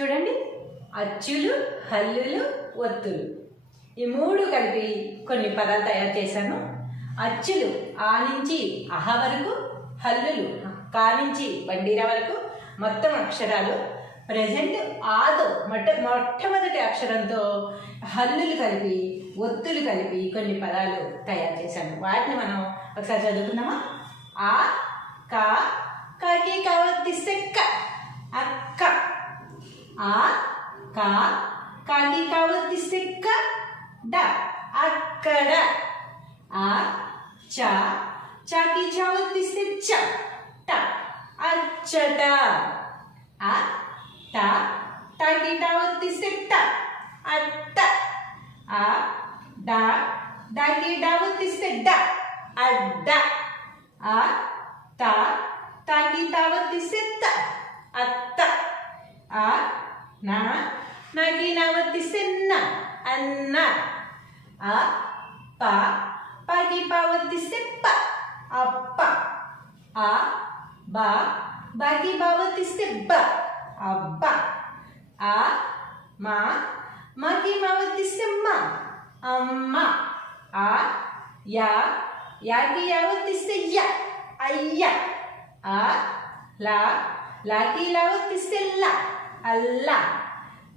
చూడండి. అచ్చులు హల్లులు ఒత్తులు. ఈ మూడు కలిపి కొన్ని పదాలు తయారు చేశాను. అచ్చులు ఆ నుంచి అహ వరకు హల్లులు కా నుంచి బండీర వరకు మొత్తం అక్షరాలు. ప్రజెంట్ ఆదో మొట్ట మొట్టమొదటి అక్షరంతో హల్లులు కలిపి ఒత్తులు కలిపి కొన్ని పదాలు తయారు చేశాను. వాటిని మనం ఒకసారి చదువుకుందామా? ఆ కా का काली कावल किससे का डा अकड़ा आ, चा चाकी चावल दिसे च, टा अच्छटा आ, टा टाकी टावल दिसे टा अट्टा आ, डा डा की डावल किससे ड अड्डा आ, ता ताकी तावल दिसे त ಆಂಗಿನ ಒತ್ತಿಸೆನ್ನ ಅನ್ನ, ಅ, ಪ ಪಗಿ ಪ ಒತ್ತಿಸೆ ಪ ಅಪ್ಪ, ಅ, ಬ ಬಗಿ ಬ ಒತ್ತಿಸೆ ಬ ಅಬ್ಬ, ಅ, ಮ ಮಗಿ ಮ ಒತ್ತಿಸೆ ಮ ಅಮ್ಮ, ಅ, ಯ ಯಾಗಿ ಯ ಒತ್ತಿಸೆ ಯ ಅಯ್ಯ, ಅ, ಲ ಲಾಗಿ ಲ ಒತ್ತಿಸೆ ಲ ಅಲ್ಲ.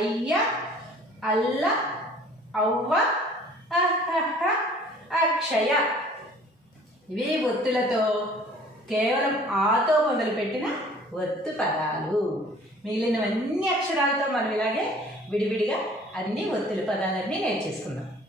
అయ్య అల్ల అవ్వ అహహ, అక్షయ. ఇవే ఒత్తులతో కేవలం ఆతో మొదలుపెట్టిన ఒత్తు పదాలు. మిగిలినవన్నీ అక్షరాలతో మనం ఇలాగే విడివిడిగా అన్ని ఒత్తుల పదాలన్నీ నేర్చేసుకుందాం.